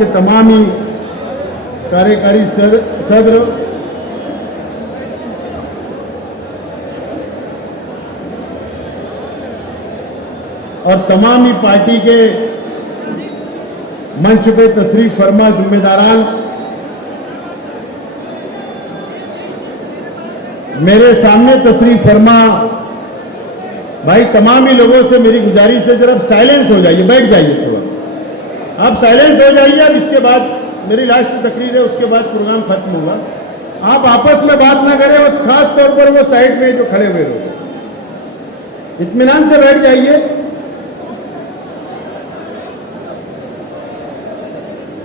के तमाम ही कार्यकारी सदस्य और तमाम ही पार्टी के मंच पे तशरीफ फरमा जिम्मेदारान, मेरे सामने तशरीफ फरमा भाई, तमाम ही लोगों से मेरी गुजारिश है जरा साइलेंस हो जाइए, बैठ जाइए थोड़ा, आप साइलेंस हो जाइए। अब इसके बाद मेरी लास्ट तकरीर है, उसके बाद प्रोग्राम खत्म होगा। आप आपस में बात ना करें, और खास तौर पर वो साइड में जो खड़े हुए लोग इत्मीनान से बैठ जाइए।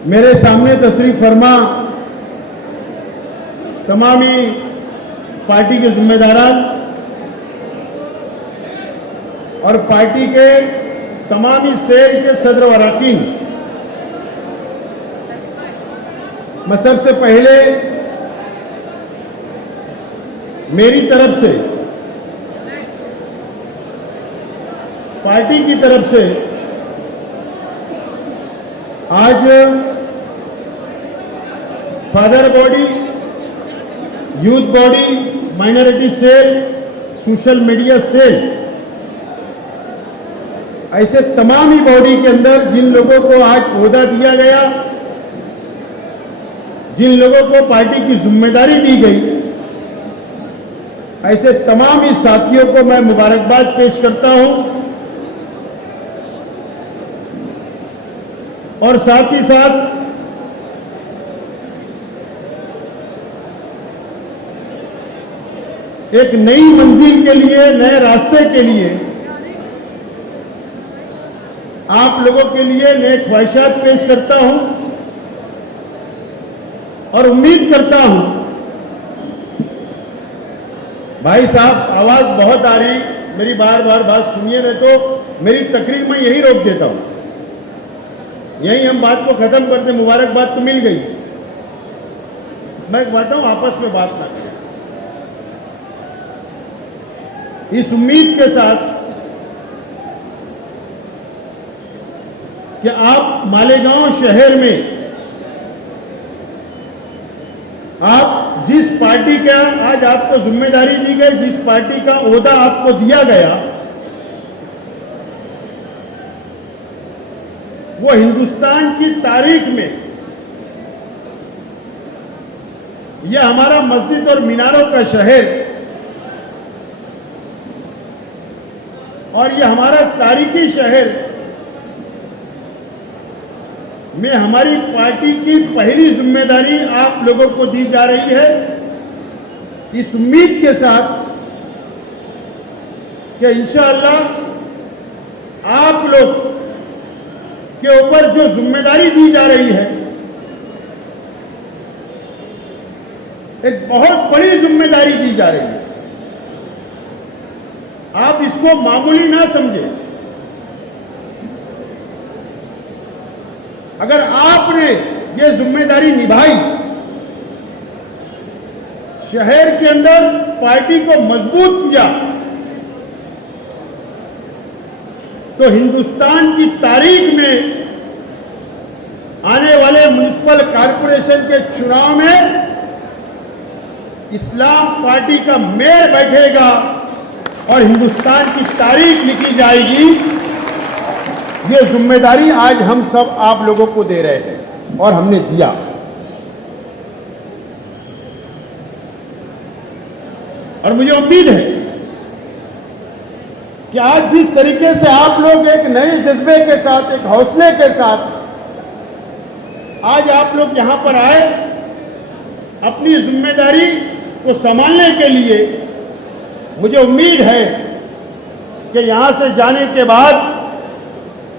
मेरे सामने तशरीफ फरमा तमाम ही पार्टी के जिम्मेदारान और पार्टी के तमाम ही सेल के सदर व अरकान, मैं सबसे पहले मेरी तरफ से, पार्टी की तरफ से आज father body, youth body, minority cell, social media cell, ऐसे तमाम ही बॉडी के अंदर जिन लोगों को आज ओहदा दिया गया, जिन लोगों को पार्टी की जिम्मेदारी दी गई, ऐसे तमाम ही साथियों को मैं मुबारकबाद पेश करता हूं। और साथ ही साथ एक नई मंजिल के लिए, नए रास्ते के लिए, आप लोगों के लिए नए ख्वाहिशात पेश करता हूं और उम्मीद करता हूं। भाई साहब, आवाज बहुत आ रही, मेरी बार बार बात सुनिए, नहीं तो मेरी तकरीर में यही रोक देता हूं, यही हम बात को खत्म करते। मुबारकबाद तो मिल गई, मैं एक बात हूं, आपस में बात ना करें। इस उम्मीद के साथ कि आप मालेगांव शहर में आप जिस पार्टी का आज आपको जिम्मेदारी दी गई, जिस पार्टी का ओहदा आपको दिया गया, वो हिंदुस्तान की तारीख में यह हमारा मस्जिद और मीनारों का शहर और यह हमारा तारीखी शहर में हमारी पार्टी की पहली जिम्मेदारी आप लोगों को दी जा रही है। इस उम्मीद के साथ कि इंशाअल्लाह आप लोग के ऊपर जो जिम्मेदारी दी जा रही है, एक बहुत बड़ी जिम्मेदारी दी जा रही है। आप इसको मामूली ना समझें। अगर आपने ये जिम्मेदारी निभाई, शहर के अंदर पार्टी को मजबूत किया, तो हिंदुस्तान की तारीख में आने वाले म्युनिसिपल कॉरपोरेशन के चुनाव में इस्लाम पार्टी का मेयर बैठेगा और हिंदुस्तान की तारीख लिखी जाएगी। ये जिम्मेदारी आज हम सब आप लोगों को दे रहे हैं और हमने दिया। और मुझे उम्मीद है कि आज जिस तरीके से आप लोग एक नए जज्बे के साथ, एक हौसले के साथ आज आप लोग यहां पर आए अपनी जिम्मेदारी को संभालने के लिए, मुझे उम्मीद है कि यहां से जाने के बाद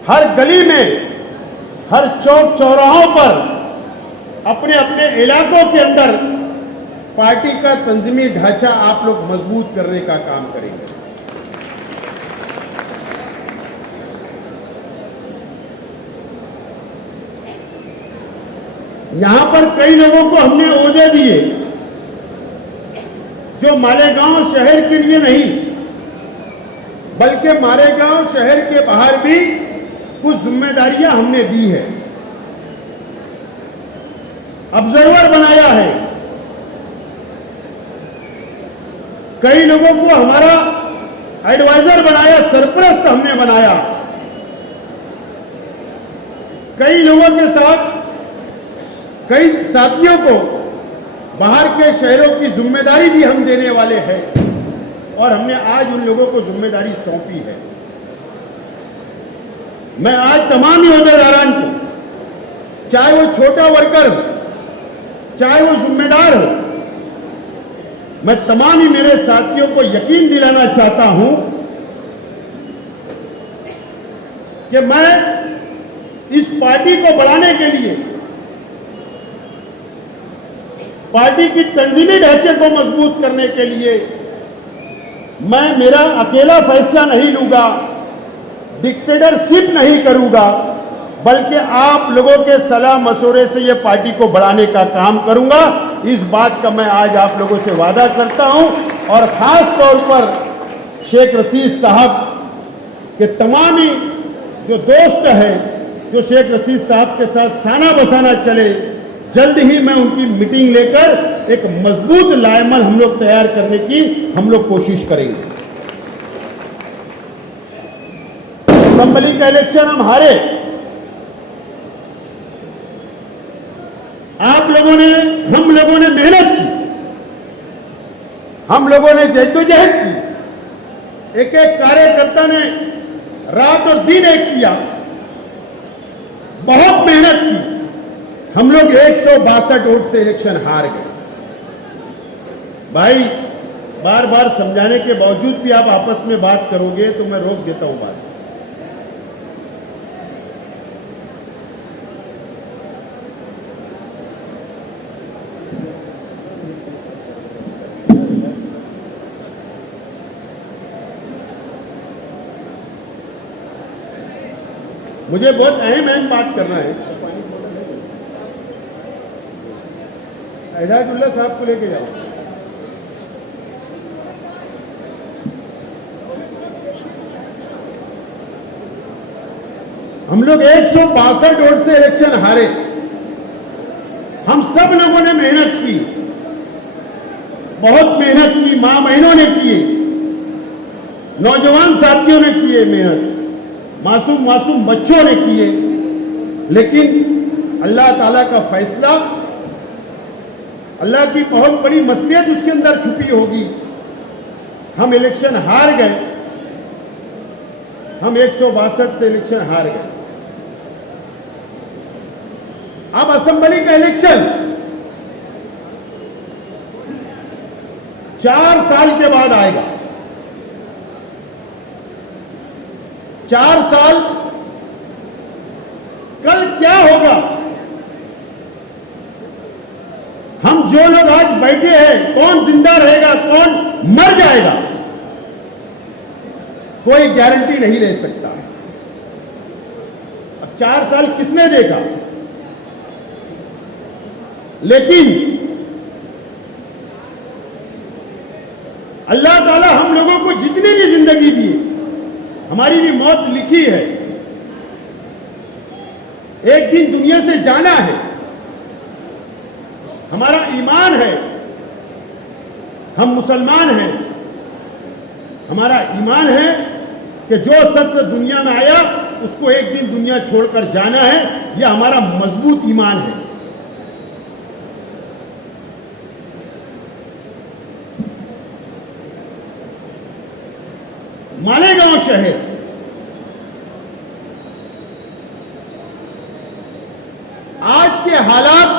हर गली में, हर चौक चौराहों पर, अपने अपने इलाकों के अंदर पार्टी का तंजीमी ढांचा आप लोग मजबूत करने का काम करेंगे। यहां पर कई लोगों को हमने ओहदे दिए जो मालेगांव शहर के लिए नहीं, बल्कि मालेगांव शहर के बाहर भी कुछ जिम्मेदारियां हमने दी है। ऑब्जर्वर बनाया है, कई लोगों को हमारा एडवाइजर बनाया, सरपरस्त हमने बनाया, कई लोगों के साथ कई साथियों को बाहर के शहरों की जिम्मेदारी भी हम देने वाले हैं और हमने आज उन लोगों को जिम्मेदारी सौंपी है। मैं आज तमाम ही ओहदेदारान को, चाहे वो छोटा वर्कर हो, चाहे वो जिम्मेदार हो, मैं तमाम ही मेरे साथियों को यकीन दिलाना चाहता हूं कि मैं इस पार्टी को बढ़ाने के लिए, पार्टी की तंजीमी ढांचे को मजबूत करने के लिए मैं मेरा अकेला फैसला नहीं लूंगा, डिक्टेटरशिप नहीं करूंगा, बल्कि आप लोगों के सलाह मशवरे से ये पार्टी को बढ़ाने का काम करूंगा। इस बात का मैं आज आप लोगों से वादा करता हूं और खास तौर पर शेख रशीद साहब के तमाम ही जो दोस्त हैं, जो शेख रशीद साहब के साथ साना बसाना चले, जल्द ही मैं उनकी मीटिंग लेकर एक मजबूत लाएमन हम लोग तैयार करने की हम लोग कोशिश करेंगे। असेंबली का इलेक्शन हम हारे, आप लोगों ने, हम लोगों ने मेहनत की, हम लोगों ने जद्दोजहद की, एक एक कार्यकर्ता ने रात और दिन एक किया, बहुत मेहनत की, हम लोग 162 वोट से इलेक्शन हार गए। भाई बार बार समझाने के बावजूद भी आप आपस में बात करोगे तो मैं रोक देता हूं बात। मुझे बहुत अहम बात करना है। हिदायतुल्लाह साहब को लेके जाओ। हम लोग 162 वोट से इलेक्शन हारे। हम सब लोगों ने मेहनत की, बहुत मेहनत की, माह महीनों ने किए, नौजवान साथियों ने किए मेहनत, मासूम मासूम बच्चों ने किए, लेकिन अल्लाह ताला का फैसला, अल्लाह की बहुत बड़ी मसलियत उसके अंदर छुपी होगी। हम इलेक्शन हार गए, हम 162 से इलेक्शन हार गए। अब असेंबली का इलेक्शन 4 साल के बाद आएगा। 4 साल कल क्या होगा? हम जो लोग आज बैठे हैं, कौन जिंदा रहेगा, कौन मर जाएगा, कोई गारंटी नहीं ले सकता। अब 4 साल किसने देखा? लेकिन अल्लाह ताला हम लोगों को जितनी भी जिंदगी दी, हमारी भी मौत लिखी है, एक दिन दुनिया से जाना है। हमारा ईमान है, हम मुसलमान हैं, हमारा ईमान है कि जो शख्स दुनिया में आया उसको एक दिन दुनिया छोड़कर जाना है। यह हमारा मजबूत ईमान है। मालेगांव शहर आज के हालात,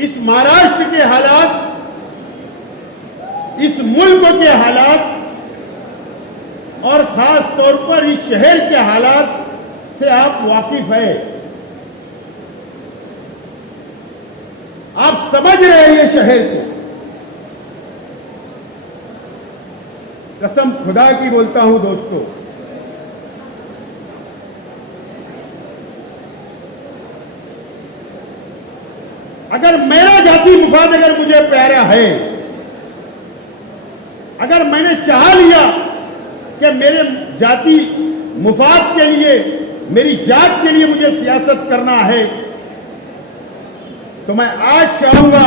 इस महाराष्ट्र के हालात, इस मुल्क के हालात और खास तौर पर इस शहर के हालात से आप वाकिफ हैं। आप समझ रहे हैं ये शहर को। कसम खुदा की बोलता हूं दोस्तों, अगर मेरा जाति मुफाद अगर मुझे प्यारा है, अगर मैंने चाह लिया कि मेरे जाति मुफाद के लिए, मेरी जात के लिए मुझे सियासत करना है, तो मैं आज चाहूंगा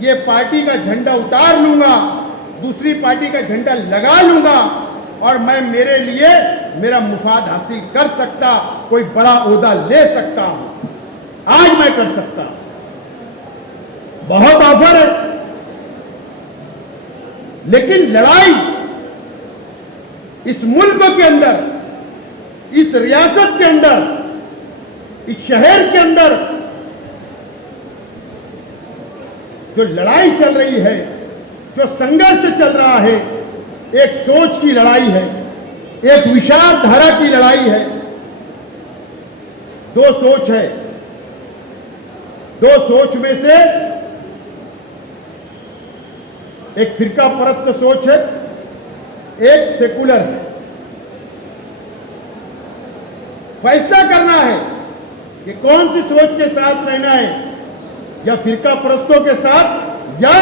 ये पार्टी का झंडा उतार लूंगा, दूसरी पार्टी का झंडा लगा लूंगा और मैं मेरे लिए मेरा मुफाद हासिल कर सकता, कोई बड़ा ओहदा ले सकता हूं। आज मैं कर सकता हूं। बहुत ऑफर है, लेकिन लड़ाई इस मुल्क के अंदर, इस रियासत के अंदर, इस शहर के अंदर जो लड़ाई चल रही है, जो संघर्ष चल रहा है, एक सोच की लड़ाई है, एक विचारधारा की लड़ाई है। दो सोच है, दो सोच में से एक फिरका परस्त सोच है, एक सेकुलर है। फैसला करना है कि कौन सी सोच के साथ रहना है, या फिरका परस्तों के साथ या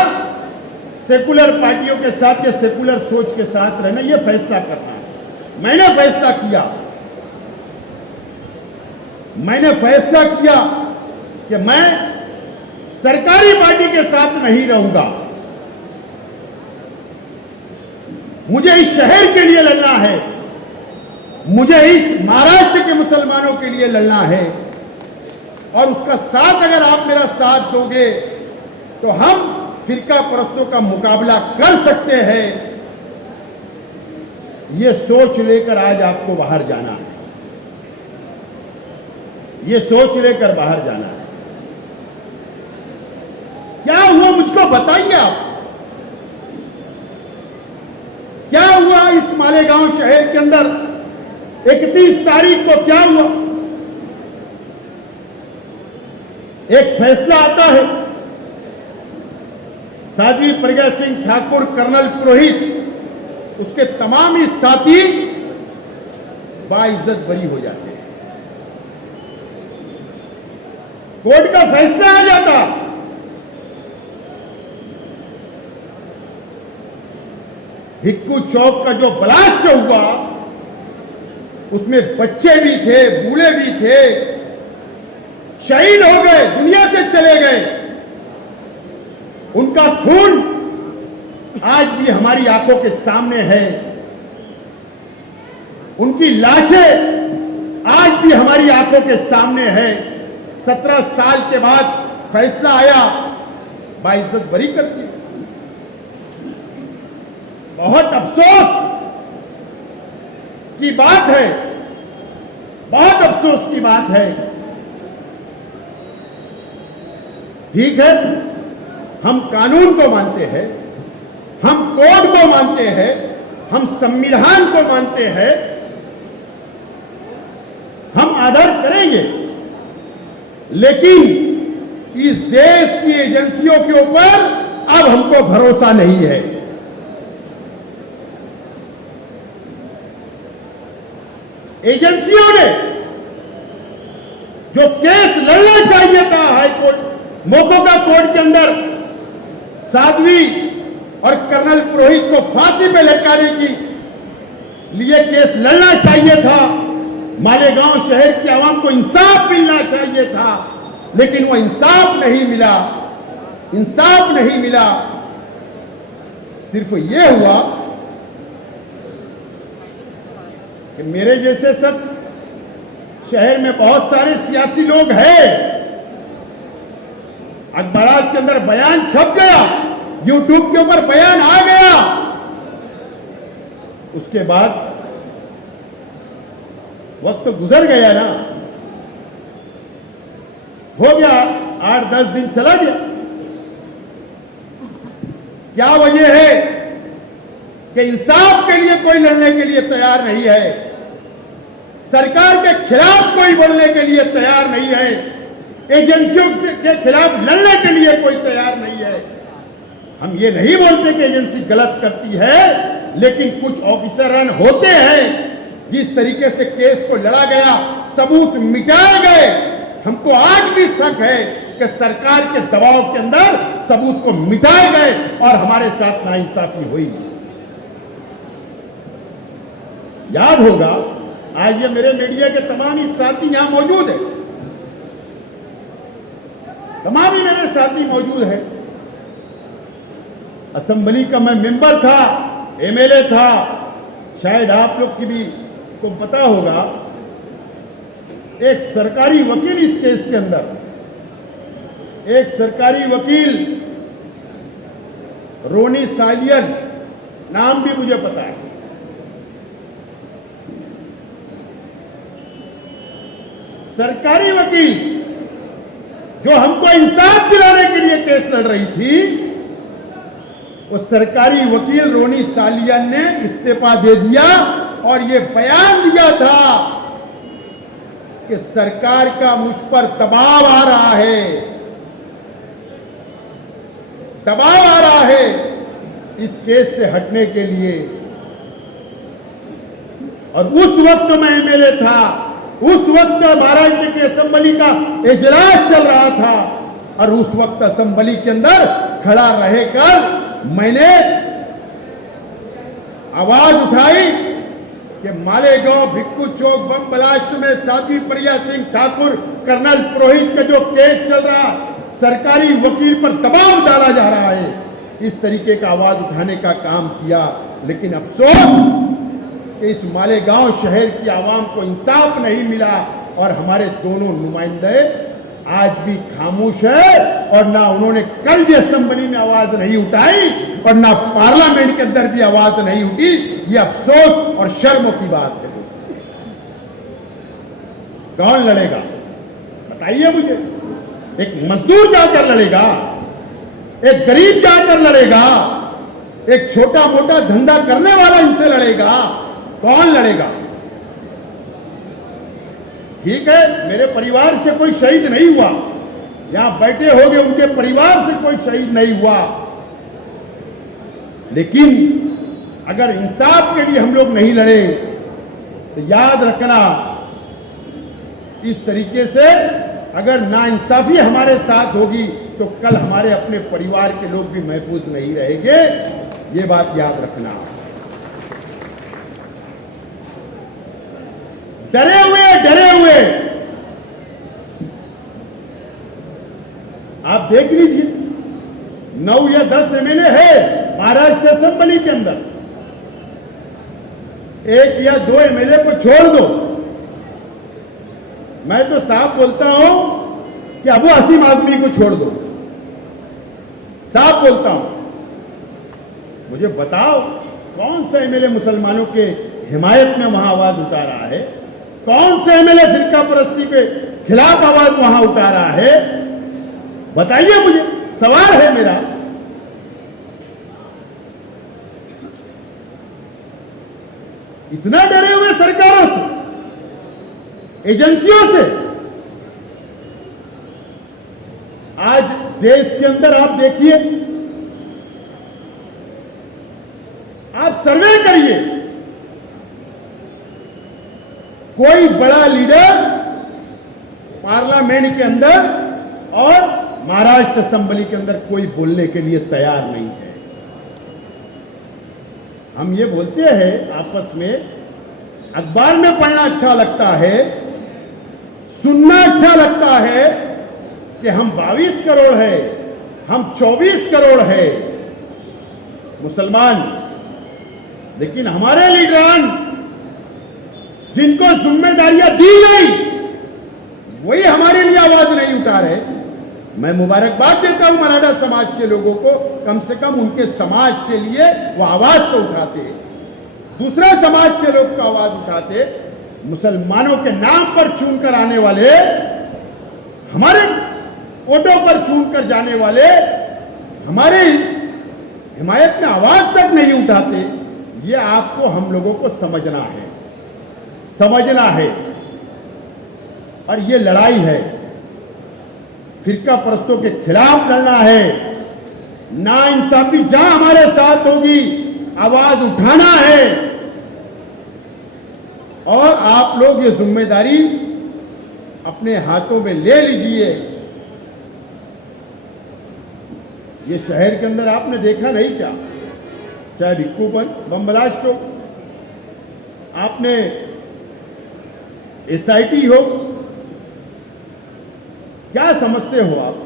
सेकुलर पार्टियों के साथ या सेकुलर सोच के साथ रहना, यह फैसला करना है। मैंने फैसला किया, मैंने फैसला किया कि मैं सरकारी पार्टी के साथ नहीं रहूंगा। मुझे इस शहर के लिए लड़ना है, मुझे इस महाराष्ट्र के मुसलमानों के लिए लड़ना है, और उसका साथ अगर आप मेरा साथ दोगे तो हम फिरका परस्तों का मुकाबला कर सकते हैं। यह सोच लेकर आज आपको बाहर जाना है, यह सोच लेकर बाहर जाना है। क्या हुआ मुझको बताइए आप, क्या हुआ इस मालेगांव शहर के अंदर 31 तारीख को क्या हुआ? एक फैसला आता है, साध्वी प्रज्ञा सिंह ठाकुर, कर्नल पुरोहित, उसके तमाम ही साथी बाइज्जत बरी हो जाते हैं। कोर्ट का फैसला आ जाता, भिक्खू चौक का जो ब्लास्ट हुआ उसमें बच्चे भी थे, बूढ़े भी थे, शहीद हो गए, दुनिया से चले गए। उनका खून आज भी हमारी आंखों के सामने है, उनकी लाशें आज भी हमारी आंखों के सामने है। 17 साल के बाद फैसला आया, बाइज्जत बरी कर दी। बहुत अफसोस की बात है, बहुत अफसोस की बात है। ठीक है, हम कानून को मानते हैं, हम कोड को मानते हैं, हम संविधान को मानते हैं, हम आदर करेंगे, लेकिन इस देश की एजेंसियों के ऊपर अब हमको भरोसा नहीं है। एजेंसियों ने जो केस लड़ना चाहिए था हाई कोर्ट, मोकोका कोर्ट के अंदर साध्वी और कर्नल पुरोहित को फांसी पे लटकाने की लिए केस लड़ना चाहिए था, मालेगांव शहर की आवाम को इंसाफ मिलना चाहिए था, लेकिन वो इंसाफ नहीं मिला, इंसाफ नहीं मिला। सिर्फ ये हुआ कि मेरे जैसे सब शहर में बहुत सारे सियासी लोग हैं, अखबारात के अंदर बयान छप गया, यूट्यूब के ऊपर बयान आ गया, उसके बाद वक्त तो गुजर गया ना, हो गया 8-10 दिन चला गया। क्या वजह है कि इंसाफ के लिए कोई लड़ने के लिए तैयार नहीं है, सरकार के खिलाफ कोई बोलने के लिए तैयार नहीं है, एजेंसियों के खिलाफ लड़ने के लिए कोई तैयार नहीं है। हम ये नहीं बोलते कि एजेंसी गलत करती है, लेकिन कुछ ऑफिसर होते हैं, जिस तरीके से केस को लड़ा गया, सबूत मिटाए गए, हमको आज भी शक है कि सरकार के दबाव के अंदर सबूत को मिटाए गए और हमारे साथ नाइंसाफी हुई। याद होगा, आज ये मेरे मीडिया के तमाम ही साथी यहां मौजूद है, तमाम ही मेरे साथी मौजूद हैं। असेंबली का मैं मेंबर था, एमएलए था, शायद आप लोग की भी को पता होगा। एक सरकारी वकील इस केस के अंदर, एक सरकारी वकील रोनी सालियन, नाम भी मुझे पता है, सरकारी वकील जो हमको इंसाफ दिलाने के लिए केस लड़ रही थी, वो सरकारी वकील रोनी सालियन ने इस्तीफा दे दिया और ये बयान दिया था कि सरकार का मुझ पर दबाव आ रहा है, दबाव आ रहा है इस केस से हटने के लिए। और उस वक्त मैं एमएलए था, उस वक्त महाराष्ट्र की असेंबली का इजलास चल रहा था और उस वक्त असेंबली के अंदर खड़ा रहकर मैंने आवाज उठाई कि मालेगांव भिक्खू चौक बम ब्लास्ट में साध्वी प्रिया सिंह ठाकुर, कर्नल पुरोहित का जो केस चल रहा, सरकारी वकील पर दबाव डाला जा रहा है, इस तरीके का आवाज उठाने का काम किया। लेकिन अफसोस कि इस मालेगांव शहर की आवाम को इंसाफ नहीं मिला और हमारे दोनों नुमाइंदे आज भी खामोश है और ना उन्होंने कल भी असेंबली में आवाज नहीं उठाई और ना पार्लियामेंट के अंदर भी आवाज नहीं उठी। ये अफसोस और शर्म की बात है। कौन लड़ेगा बताइए मुझे? एक मजदूर जाकर लड़ेगा, एक गरीब जाकर लड़ेगा, एक छोटा मोटा धंधा करने वाला इनसे लड़ेगा? कौन लड़ेगा? ठीक है, मेरे परिवार से कोई शहीद नहीं हुआ, यहां बैठे होंगे उनके परिवार से कोई शहीद नहीं हुआ, लेकिन अगर इंसाफ के लिए हम लोग नहीं लड़े तो याद रखना, इस तरीके से अगर नाइंसाफी हमारे साथ होगी तो कल हमारे अपने परिवार के लोग भी महफूज नहीं रहेंगे। ये बात याद रखना। डरे हुए आप देख लीजिए, 9 या 10 एमएलए है महाराष्ट्र असेंबली के अंदर, 1 या 2 एमएलए को छोड़ दो। मैं तो साफ बोलता हूं कि अबू हसीम आजमी को छोड़ दो, साफ बोलता हूं। मुझे बताओ कौन सा एमएलए मुसलमानों के हिमायत में वहां आवाज उठा रहा है? कौन से एमएलए फिरका परस्ती के खिलाफ आवाज वहां उठा रहा है? बताइए मुझे, सवाल है मेरा। इतना डरे हुए सरकारों से, एजेंसियों से। आज देश के अंदर आप देखिए, आप सर्वे करिए, कोई बड़ा लीडर पार्लियामेंट के अंदर और महाराष्ट्र असेंबली के अंदर कोई बोलने के लिए तैयार नहीं है। हम ये बोलते हैं आपस में, अखबार में पढ़ना अच्छा लगता है, सुनना अच्छा लगता है कि हम 22 करोड़ है, हम 24 करोड़ है मुसलमान, लेकिन हमारे लीडरान जिनको जिम्मेदारियां दी गई वही हमारे लिए आवाज नहीं उठा रहे। मैं मुबारकबाद देता हूं मराठा समाज के लोगों को, कम से कम उनके समाज के लिए वो आवाज तो उठाते, दूसरा समाज के लोग को आवाज उठाते। मुसलमानों के नाम पर चुनकर आने वाले, हमारे वोटों पर चुनकर जाने वाले हमारे हिमायत में आवाज तक नहीं उठाते। ये आपको हम लोगों को समझना है, समझना है। और ये लड़ाई है, फिरका परस्तों के खिलाफ लड़ना है। नाइंसाफी जहां हमारे साथ होगी आवाज उठाना है। और आप लोग ये जिम्मेदारी अपने हाथों में ले लीजिए। ये शहर के अंदर आपने देखा नहीं क्या, चाहे भिक्खू बम ब्लास्ट हो, आपने एसआईटी हो, क्या समझते हो आप?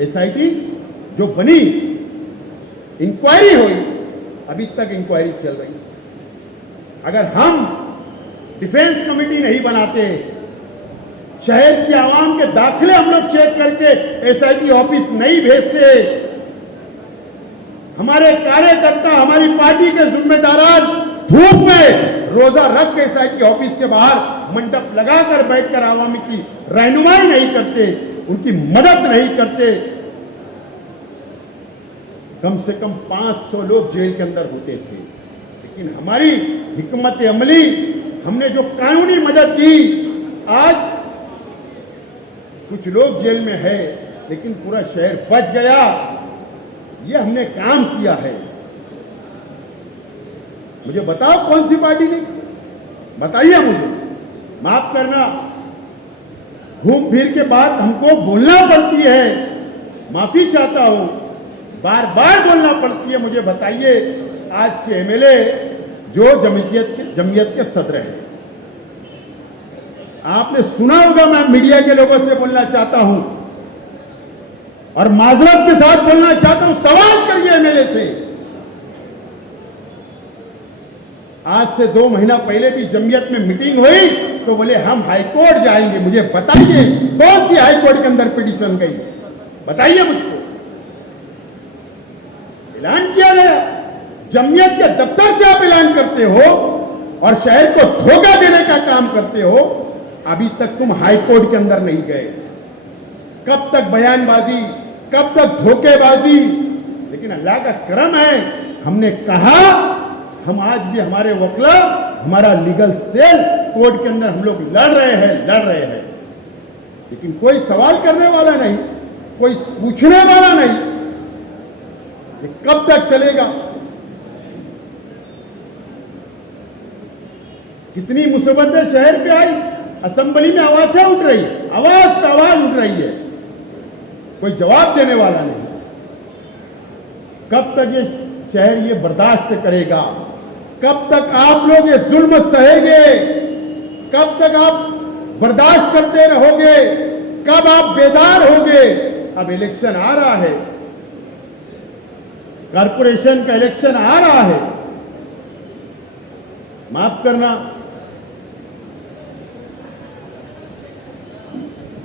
एसआईटी जो बनी, इंक्वायरी हुई, अभी तक इंक्वायरी चल रही। अगर हम डिफेंस कमेटी नहीं बनाते, शहर की आवाम के दाखिले हम लोग चेक करके एसआईटी ऑफिस नहीं भेजते, हमारे कार्यकर्ता, हमारी पार्टी के जिम्मेदार धूप में रोजा रख के एसआईटी ऑफिस के बाहर मंडप लगाकर बैठकर आवाम की रहनुमाई नहीं करते, उनकी मदद नहीं करते, कम से कम 500 लोग जेल के अंदर होते थे। लेकिन हमारी हिकमत अमली, हमने जो कानूनी मदद दी, आज कुछ लोग जेल में है लेकिन पूरा शहर बच गया। ये हमने काम किया है। मुझे बताओ कौन सी पार्टी ने, बताइए मुझे। माफ करना, घूम फिर के बात हमको बोलना पड़ती है, माफी चाहता हूं, बार बार बोलना पड़ती है। मुझे बताइए, आज के एमएलए जो जमयत के सदर हैं, आपने सुना होगा, मैं मीडिया के लोगों से बोलना चाहता हूं और माजरत के साथ बोलना चाहता हूं, सवाल करिए एमएलए से। आज से 2 महीना पहले भी जमयत में मीटिंग हुई तो बोले हम हाईकोर्ट जाएंगे। मुझे बताइए कौन सी हाईकोर्ट के अंदर पिटीशन गई, बताइए मुझको। ऐलान किया गया, जमयत के दफ्तर से आप ऐलान करते हो और शहर को धोखा देने का काम करते हो। अभी तक तुम हाईकोर्ट के अंदर नहीं गए। कब तक बयानबाजी, कब तक धोखेबाजी। लेकिन अल्लाह का करम है, हमने कहा, हम आज भी हमारे वकला, हमारा लीगल सेल कोर्ट के अंदर हम लोग लड़ रहे हैं। लेकिन कोई सवाल करने वाला नहीं, कोई पूछने वाला नहीं। ये कब तक चलेगा? कितनी मुसीबतें शहर पे आई, असेंबली में आवाजें उठ रही है, आवाज पे आवाज उठ रही है, कोई जवाब देने वाला नहीं। कब तक ये शहर ये बर्दाश्त करेगा? कब तक आप लोग ये जुल्म सहेंगे? कब तक आप बर्दाश्त करते रहोगे? कब आप बेदार होगे? अब इलेक्शन आ रहा है, कॉरपोरेशन का इलेक्शन आ रहा है। माफ करना,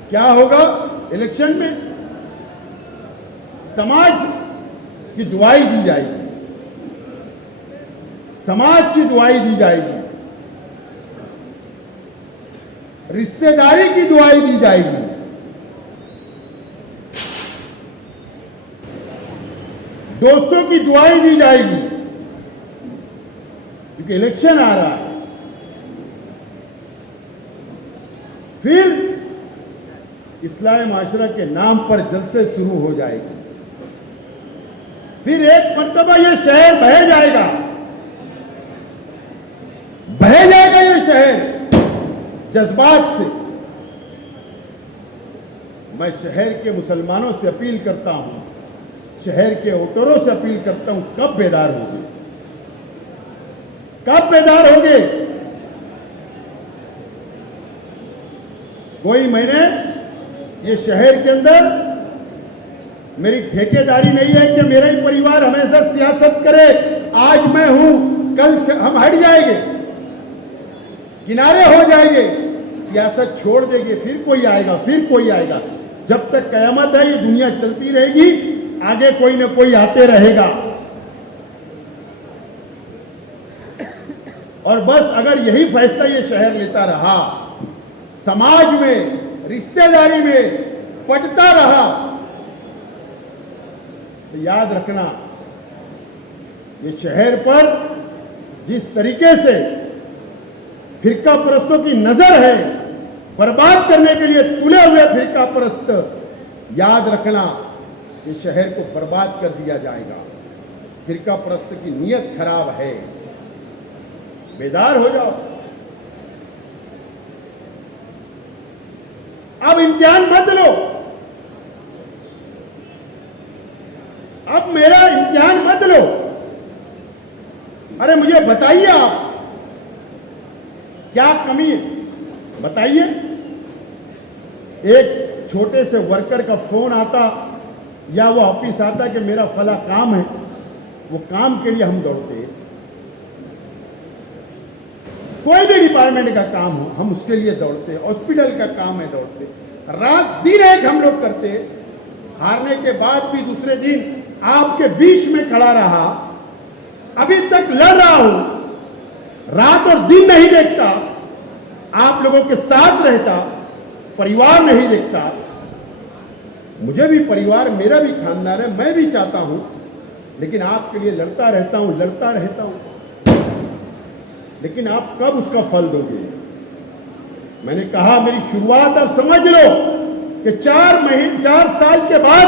क्या होगा इलेक्शन में? समाज की दुआई दी जाएगी, समाज की दुआई दी जाएगी, रिश्तेदारी की दुआई दी जाएगी। दोस्तों की दुआई दी जाएगी, क्योंकि इलेक्शन आ रहा है। फिर इस्लामी माशरा के नाम पर जलसे शुरू हो जाएगी। फिर एक मर्तबा ये शहर बह जाएगा ये शहर जज्बात से। मैं शहर के मुसलमानों से अपील करता हूं, शहर के वोटरों से अपील करता हूं, कब बेदार होंगे? कब बेदार होंगे? कोई मैंने ये शहर के अंदर मेरी ठेकेदारी नहीं है कि मेरा ही परिवार हमेशा सियासत करे। आज मैं हूं, कल हम हट जाएंगे, किनारे हो जाएंगे, सियासत छोड़ देंगे, फिर कोई आएगा, फिर कोई आएगा। जब तक कयामत है ये दुनिया चलती रहेगी, आगे कोई ना कोई आते रहेगा। और बस अगर यही फैसला ये शहर लेता रहा, समाज में, रिश्तेदारी में पटता रहा, तो याद रखना, ये शहर पर जिस तरीके से फिरका परस्तों की नजर है, बर्बाद करने के लिए तुले हुए फिरका परस्त, याद रखना, ये शहर को बर्बाद कर दिया जाएगा। फिरका परस्त की नीयत खराब है, बेदार हो जाओ। अब इम्तिहान मत लो, अब मेरा इम्तिहान मत लो। अरे मुझे बताइए आप, क्या कमी है बताइए। एक छोटे से वर्कर का फोन आता, या वो ऑफिस आता कि मेरा फला काम है, वो काम के लिए हम दौड़ते। कोई भी डिपार्टमेंट का काम हो हम उसके लिए दौड़ते, हॉस्पिटल का काम है दौड़ते, रात दिन एक हम लोग करते। हारने के बाद भी दूसरे दिन आपके बीच में खड़ा रहा, अभी तक लड़ रहा हूं, रात और दिन नहीं देखता, आप लोगों के साथ रहता, परिवार नहीं देखता। मुझे भी परिवार, मेरा भी खानदान है, मैं भी चाहता हूं, लेकिन आपके लिए लड़ता रहता हूं। लेकिन आप कब उसका फल दोगे? मैंने कहा मेरी शुरुआत आप समझ लो कि 4 साल के बाद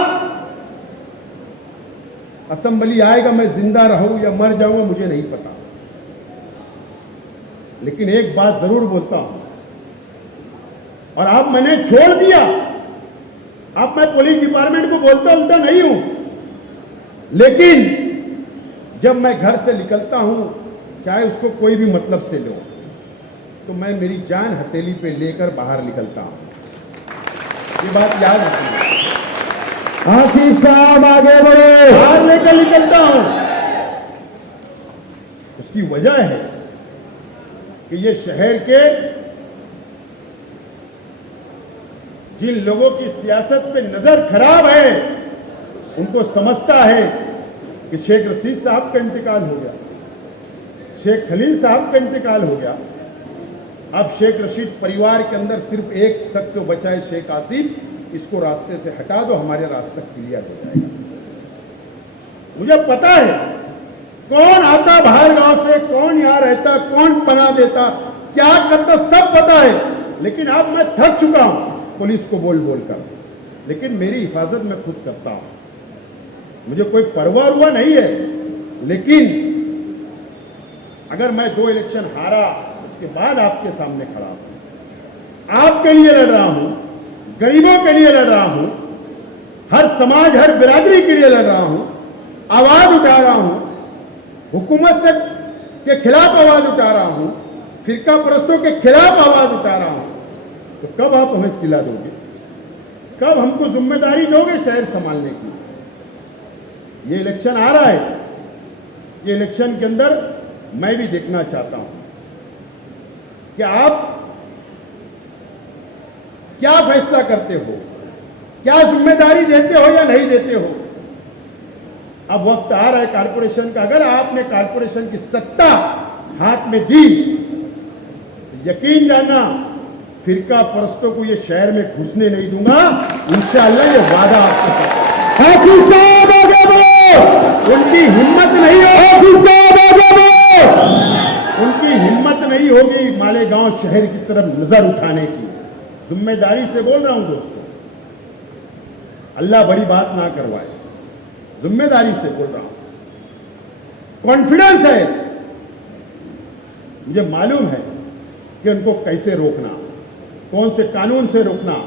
असेंबली आएगा, मैं जिंदा रहूं या मर जाऊंगा मुझे नहीं पता, लेकिन एक बात जरूर बोलता हूं, और अब मैंने छोड़ दिया। अब मैं पुलिस डिपार्टमेंट को बोलता नहीं हूं, लेकिन जब मैं घर से निकलता हूं, चाहे उसको कोई भी मतलब से लो, तो मैं मेरी जान हथेली पे लेकर बाहर निकलता हूं। ये बात याद रखिए। आसिफ साहब आगे बढ़े। बाहर लेकर निकलता हूं। उसकी वजह है कि ये शहर के जिन लोगों की सियासत पे नजर खराब है, उनको समझता है कि शेख रशीद साहब का इंतकाल हो गया, शेख खलील साहब का इंतकाल हो गया, अब शेख रशीद परिवार के अंदर सिर्फ एक शख्स बचा है, शेख आसिफ, इसको रास्ते से हटा दो, हमारे रास्ता क्लियर हो जाएगा। मुझे पता है कौन आता बाहर गांव से, कौन यहां रहता, कौन पनाह देता, क्या करता, सब पता है। लेकिन अब मैं थक चुका हूं पुलिस को बोल बोल कर, लेकिन मेरी हिफाजत मैं खुद करता हूं। मुझे कोई परवाह हुआ नहीं है, लेकिन अगर मैं 2 इलेक्शन हारा, उसके बाद आपके सामने खड़ा हूं, आपके लिए लड़ रहा हूं, गरीबों के लिए लड़ रहा हूं, हर समाज, हर बिरादरी के लिए लड़ रहा हूं, आवाज उठा रहा हूं, हुकूमत से के खिलाफ आवाज उठा रहा हूं, फिरका परस्तों के खिलाफ आवाज उठा रहा हूं, तो कब आप हमें सिला दोगे? कब हमको जिम्मेदारी दोगे शहर संभालने की? ये इलेक्शन आ रहा है, ये इलेक्शन के अंदर मैं भी देखना चाहता हूं कि आप क्या फैसला करते हो, क्या जिम्मेदारी देते हो या नहीं देते हो। अब वक्त आ रहा है कारपोरेशन का, अगर आपने कारपोरेशन की सत्ता हाथ में दी, तो यकीन जानना फिरका परस्तों को ये शहर में घुसने नहीं दूंगा, इंशाअल्लाह, ये वादा आपके साथ। उनकी हिम्मत नहीं होगी, उनकी हिम्मत नहीं होगी मालेगांव शहर की तरफ नजर उठाने की। जिम्मेदारी से बोल रहा हूं दोस्तों, अल्लाह बड़ी बात ना करवाए, जिम्मेदारी से बोल रहा हूं। कॉन्फिडेंस है, मुझे मालूम है कि उनको कैसे रोकना, कौन से कानून से रोकना,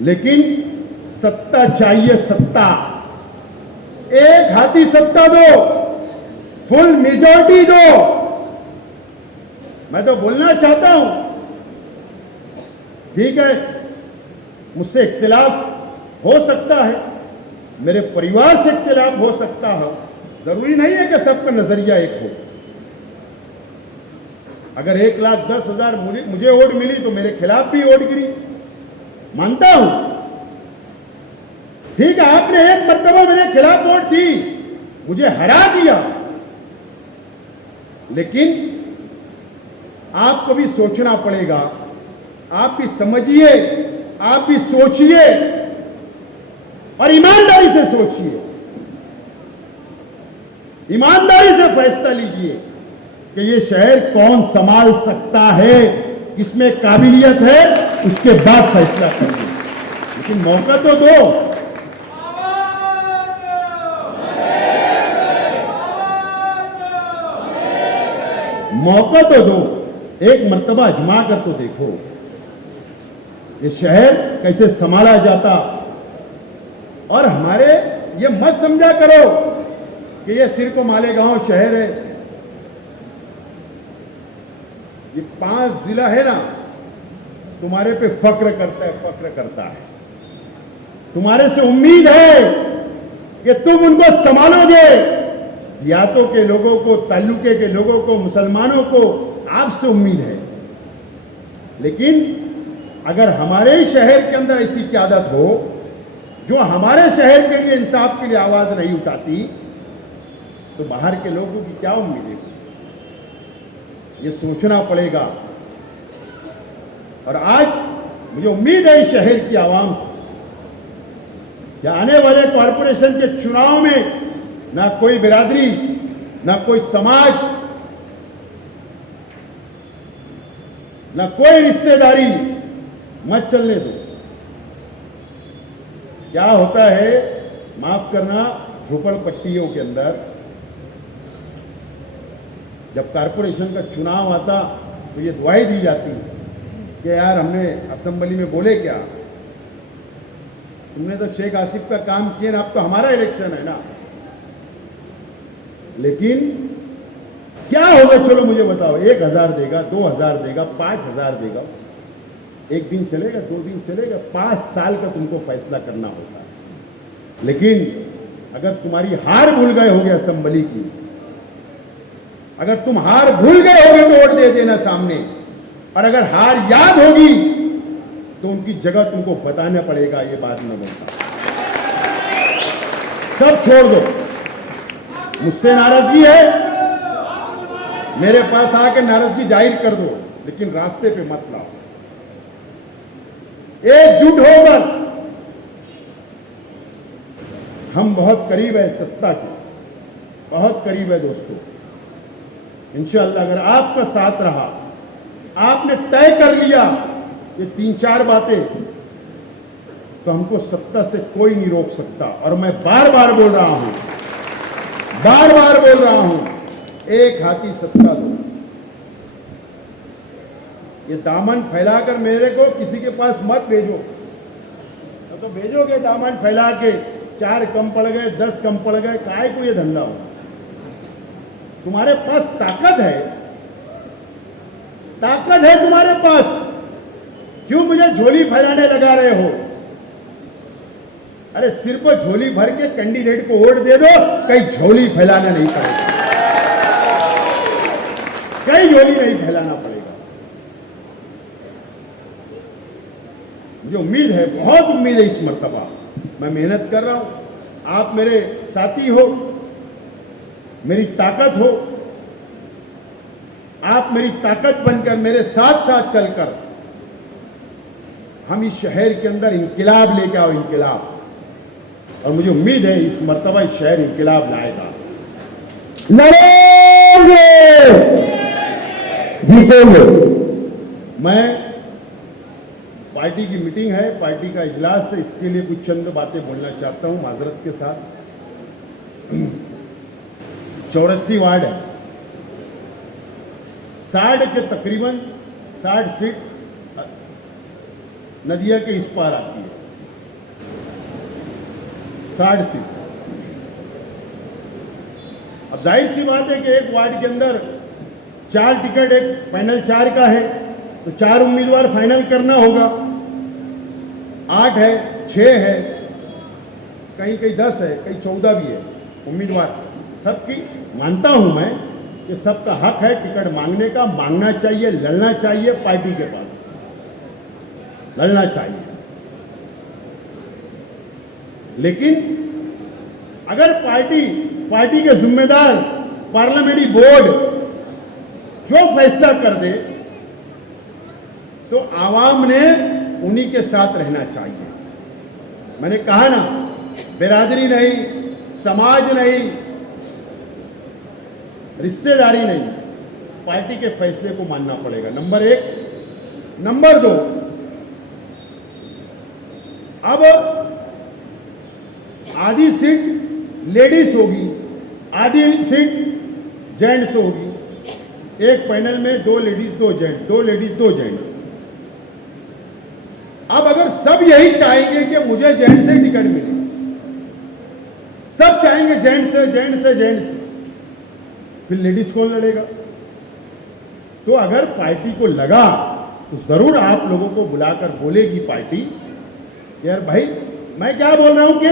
लेकिन सत्ता चाहिए, सत्ता। एक हाथी सत्ता दो, फुल मेजॉरिटी दो। मैं तो बोलना चाहता हूं, ठीक है, मुझसे इख्तिलाफ हो सकता है, मेरे परिवार से इख्तिलाफ हो सकता है, जरूरी नहीं है कि सबका नजरिया एक हो। अगर 1,10,000 मुझे वोट मिली तो मेरे खिलाफ भी वोट गिरी, मानता हूं। ठीक है, आपने एक मर्तबा मेरे खिलाफ वोट दी, मुझे हरा दिया, लेकिन आपको भी सोचना पड़ेगा, आप भी समझिए, आप भी सोचिए और ईमानदारी से सोचिए, ईमानदारी से फैसला लीजिए कि ये शहर कौन संभाल सकता है, किसमें काबिलियत है, उसके बाद फैसला करिए। लेकिन मौका तो दो। मौका तो दो, एक मर्तबा आजमा कर तो देखो ये शहर कैसे संभाला जाता। और हमारे ये मत समझा करो कि ये सिर्फ मालेगांव शहर है, ये 5 जिला है ना, तुम्हारे पे फक्र करता है, फक्र करता है। तुम्हारे से उम्मीद है कि तुम उनको संभालोगे। यातों के लोगों को, ताल्लुके के लोगों को, मुसलमानों को आपसे उम्मीद है। लेकिन अगर हमारे ही शहर के अंदर ऐसी क़यादत हो जो हमारे शहर के लिए, इंसाफ के लिए आवाज नहीं उठाती, तो बाहर के लोगों की क्या उम्मीद है? ये सोचना पड़ेगा। और आज मुझे उम्मीद है इस शहर की आवाम से कि आने वाले कॉरपोरेशन के चुनाव में ना कोई बिरादरी, ना कोई समाज, ना कोई रिश्तेदारी मत चलने दो। क्या होता है, माफ करना, झोपड़पट्टियों के अंदर जब कॉरपोरेशन का चुनाव आता तो ये दुआएं दी जाती है कि यार हमने असेंबली में बोले क्या, तुमने तो शेख आसिफ का काम किया ना, अब तो हमारा इलेक्शन है ना। लेकिन क्या होगा, चलो मुझे बताओ, 1000 देगा, 2000 देगा, 5000 देगा, एक दिन चलेगा, 2 दिन चलेगा, 5 साल का तुमको फैसला करना होता है। लेकिन अगर तुम्हारी हार भूल गए होगे असेंबली की, अगर तुम हार भूल गए होगे तो वोट दे देना सामने, और अगर हार याद होगी तो उनकी जगह तुमको बताना पड़ेगा। ये बात मैं बोलता, सब छोड़ दो। मुझसे नाराजगी है, मेरे पास आकर नाराजगी जाहिर कर दो, लेकिन रास्ते पे मत लाओ। एकजुट होकर हम बहुत करीब है सत्ता के, बहुत करीब है दोस्तों। इंशाअल्लाह अगर आपका साथ रहा, आपने तय कर लिया ये 3-4 बातें, तो हमको सत्ता से कोई नहीं रोक सकता। और मैं बार बार बोल रहा हूं, बार बार बोल रहा हूं, एक हाथी सत्ता दो। ये दामन फैलाकर मेरे को किसी के पास मत भेजो, तो भेजोगे दामन फैला के 4 कम पड़ गए, 10 कम पड़ गए, काय को ये धंधा हो? तुम्हारे पास ताकत है, ताकत है तुम्हारे पास, क्यों मुझे झोली फैलाने लगा रहे हो? अरे सिर्फ झोली भर के कैंडिडेट को वोट दे दो, कहीं झोली फैलाना नहीं पड़ेगा, कहीं झोली नहीं फैलाना पड़ेगा। मुझे उम्मीद है, बहुत उम्मीद है इस मर्तबा, मैं मेहनत कर रहा हूं, आप मेरे साथी हो, मेरी ताकत हो, आप मेरी ताकत बनकर मेरे साथ साथ चलकर हम इस शहर के अंदर इंकिलाब लेके आओ, इंकिलाब। और मुझे उम्मीद है इस मर्तबा इस शहर इंकिलाब लाएगा, लड़ेंगे, जीतेंगे। मैं पार्टी की मीटिंग है, पार्टी का इजलास है, इसके लिए कुछ चंद बातें बोलना चाहता हूं माजरत के साथ। 84 वार्ड है, 60 के तकरीबन 60 सीट नदिया के इस पार आती है, 60 सीट। अब जाहिर सी बात है कि एक वार्ड के अंदर 4 टिकट, एक पैनल 4 का है, तो 4 उम्मीदवार फाइनल करना होगा। 8 है, 6 है, कहीं कहीं 10 है, कहीं 14 भी है उम्मीदवार। सबकी मानता हूं मैं कि सबका हक है टिकट मांगने का, मांगना चाहिए, लड़ना चाहिए, पार्टी के पास लड़ना चाहिए। लेकिन अगर पार्टी के जिम्मेदार पार्लियामेंट्री बोर्ड जो फैसला कर दे, तो आवाम ने उन्हीं के साथ रहना चाहिए। मैंने कहा ना, बिरादरी नहीं, समाज नहीं, रिश्तेदारी नहीं, पार्टी के फैसले को मानना पड़ेगा, नंबर 1। नंबर 2, अब आधी सीट लेडीज होगी, आधी सीट जेंट्स होगी। एक पैनल में 2 लेडीज 2 जेंट्स, 2 लेडीज 2 जेंट्स। अब अगर सब यही चाहेंगे कि मुझे जेंट्स से टिकट मिले, सब चाहेंगे जेंट्स से, जेंट्स से, जेंट्स से, फिर लेडीज कौन लड़ेगा? तो अगर पार्टी को लगा तो जरूर आप लोगों को बुलाकर बोलेगी पार्टी, यार भाई मैं क्या बोल रहा हूं कि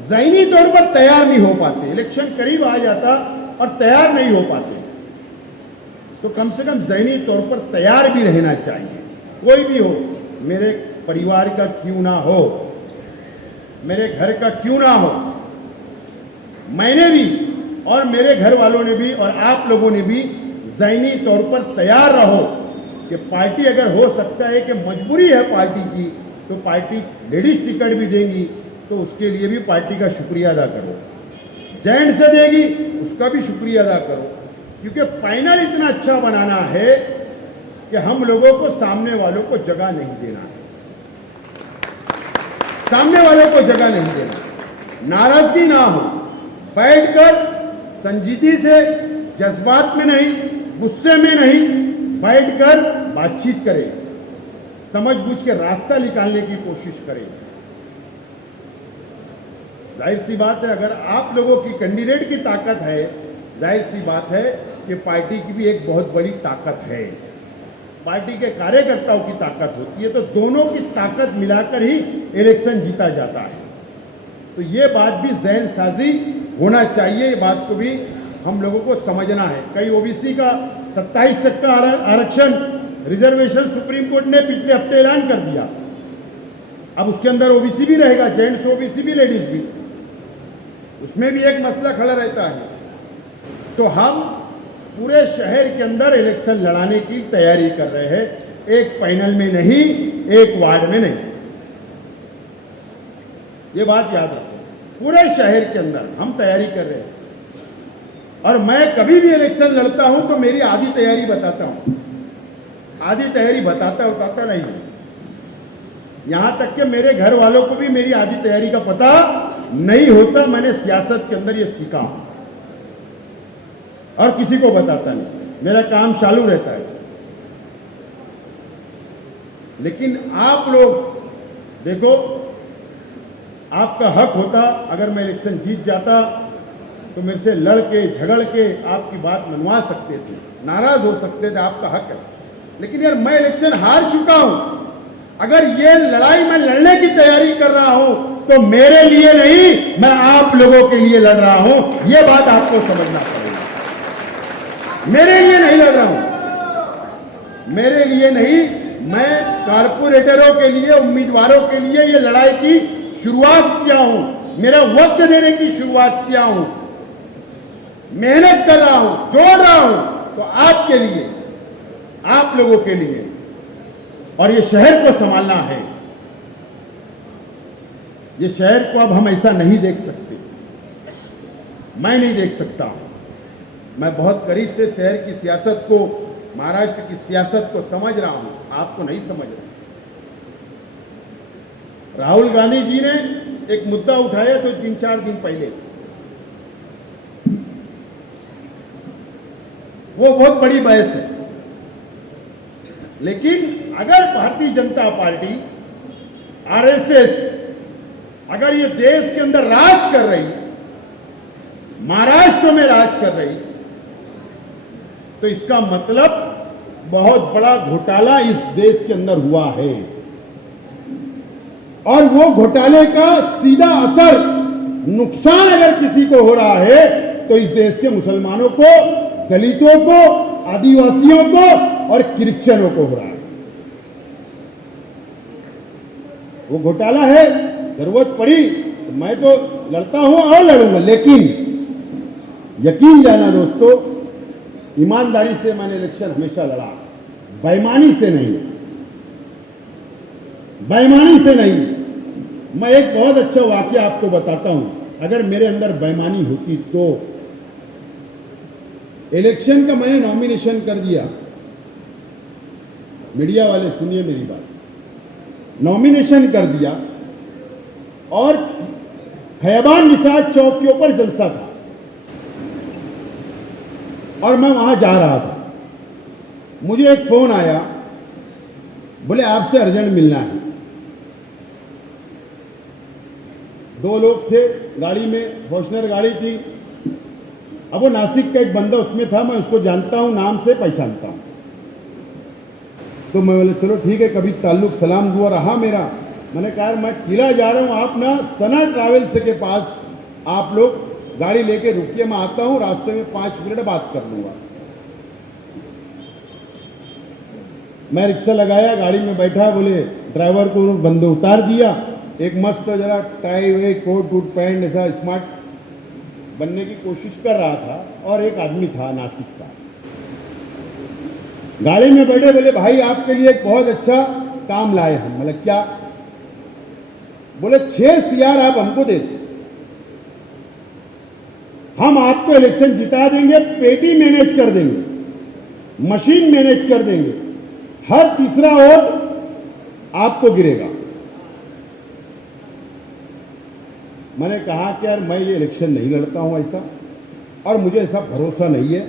ज़हनी तौर पर तैयार नहीं हो पाते, इलेक्शन करीब आ जाता और तैयार नहीं हो पाते, तो कम से कम ज़हनी तौर पर तैयार भी रहना चाहिए। कोई भी हो, मेरे परिवार का क्यों ना हो, मेरे घर का क्यों ना हो, मैंने भी और मेरे घर वालों ने भी और आप लोगों ने भी ज़हनी तौर पर तैयार रहो कि पार्टी अगर हो सकता है कि मजबूरी है पार्टी की, तो पार्टी लेडीज टिकट भी देंगी, तो उसके लिए भी पार्टी का शुक्रिया अदा करो। जेंट्स से देगी, उसका भी शुक्रिया अदा करो, क्योंकि पैनल इतना अच्छा बनाना है कि हम लोगों को सामने वालों को जगह नहीं देना है, सामने वालों को जगह नहीं देना, नाराजगी ना हो, बैठकर संजीदगी से, जज्बात में नहीं, गुस्से में नहीं, बैठकर बातचीत करें, समझ बूझ के रास्ता निकालने की कोशिश करें। जाहिर सी बात है, अगर आप लोगों की कैंडिडेट की ताकत है, जाहिर सी बात है कि पार्टी की भी एक बहुत बड़ी ताकत है, पार्टी के कार्यकर्ताओं की ताकत होती है, तो दोनों की ताकत मिलाकर ही इलेक्शन जीता जाता है। तो ये बात भी जहन साजी होना चाहिए, ये बात को भी हम लोगों को समझना है। कई ओबीसी का 27% आरक्षण रिजर्वेशन सुप्रीम कोर्ट ने पिछले हफ्ते ऐलान कर दिया, अब उसके अंदर ओबीसी भी रहेगा, जेंट्स ओबीसी भी, लेडीज भी, उसमें भी एक मसला खड़ा रहता है। तो हम पूरे शहर के अंदर इलेक्शन लड़ाने की तैयारी कर रहे हैं, एक पैनल में नहीं, एक वार्ड में नहीं, ये बात याद रखो, पूरे शहर के अंदर हम तैयारी कर रहे हैं। और मैं कभी भी इलेक्शन लड़ता हूं तो मेरी आधी तैयारी बताता हूं, आधी तैयारी बताता नहीं हूं, यहां तक कि मेरे घर वालों को भी मेरी आधी तैयारी का पता नहीं होता। मैंने सियासत के अंदर ये सीखा और किसी को बताता नहीं, मेरा काम चालू रहता है। लेकिन आप लोग देखो, आपका हक होता, अगर मैं इलेक्शन जीत जाता तो मेरे से लड़ के झगड़ के आपकी बात मनवा सकते थे, नाराज हो सकते थे, आपका हक है। लेकिन यार मैं इलेक्शन हार चुका हूं, अगर ये लड़ाई मैं लड़ने की तैयारी कर रहा हूं तो मेरे लिए नहीं, मैं आप लोगों के लिए लड़ रहा हूं, ये बात आपको समझना पड़ेगा। मेरे लिए नहीं लड़ रहा हूं, मेरे लिए नहीं, मैं कारपोरेटरों के लिए, उम्मीदवारों के लिए ये लड़ाई की शुरुआत किया हूं, मेरा वक्त देने की शुरुआत किया हूं, मेहनत कर रहा हूं, जोड़ रहा हूं, तो आपके लिए, आप लोगों के लिए, और ये शहर को संभालना है। ये शहर को अब हम ऐसा नहीं देख सकते, मैं नहीं देख सकता। मैं बहुत करीब से शहर की सियासत को, महाराष्ट्र की सियासत को समझ रहा हूं, आपको नहीं समझ रहा। राहुल गांधी जी ने एक मुद्दा उठाया तो 3-4 दिन पहले, वो बहुत बड़ी बहस है, लेकिन अगर भारतीय जनता पार्टी, आरएसएस अगर ये देश के अंदर राज कर रही, महाराष्ट्र में राज कर रही, तो इसका मतलब बहुत बड़ा घोटाला इस देश के अंदर हुआ है, और वो घोटाले का सीधा असर, नुकसान अगर किसी को हो रहा है तो इस देश के मुसलमानों को, दलितों को, आदिवासियों को और क्रिश्चियनों को हो रहा है। वो घोटाला है, जरूरत पड़ी तो मैं तो लड़ता हूं और लड़ूंगा, लेकिन यकीन जाना दोस्तों, ईमानदारी से मैंने इलेक्शन हमेशा लड़ा, बेईमानी से नहीं, बेईमानी से नहीं। मैं एक बहुत अच्छा वाकया आपको बताता हूं, अगर मेरे अंदर बेईमानी होती तो इलेक्शन का मैंने नॉमिनेशन कर दिया, मीडिया वाले सुनिए मेरी बात, नॉमिनेशन कर दिया और खैबान निसार चौक के ऊपर जलसा था और मैं वहां जा रहा था, मुझे एक फोन आया, बोले आपसे अर्जेंट मिलना है। 2 लोग थे गाड़ी में, फॉर्च्यूनर गाड़ी थी। अब वो नासिक का एक बंदा उसमें था, मैं उसको जानता हूं, नाम से पहचानता हूं। तो मैं बोले चलो ठीक है, कभी ताल्लुक सलाम दुआ रहा मेरा, मैंने कहा मैं किला जा रहा हूँ, आप ना सना ट्रैवल्स के पास आप लोग गाड़ी लेके रुकिए, मैं आता हूँ, रास्ते में 5 मिनट बात कर लूँगा। मैं रिक्शा लगाया, गाड़ी में बैठा, बोले ड्राइवर को बंदे उतार दिया। एक मस्त जरा टाई वे कोट वूट पैंट ऐसा स्मार्ट बनने की कोशिश कर रहा था, और एक आदमी था नासिक का, गाड़ी में बैठे, बोले भाई आपके लिए एक बहुत अच्छा काम लाए हम। मतलब क्या? बोले 6 CR आप हमको दे दो, हम आपको इलेक्शन जिता देंगे, पेटी मैनेज कर देंगे, मशीन मैनेज कर देंगे, हर तीसरा वोट आपको गिरेगा। मैंने कहा कि यार मैं ये इलेक्शन नहीं लड़ता हूं ऐसा, और मुझे ऐसा भरोसा नहीं है।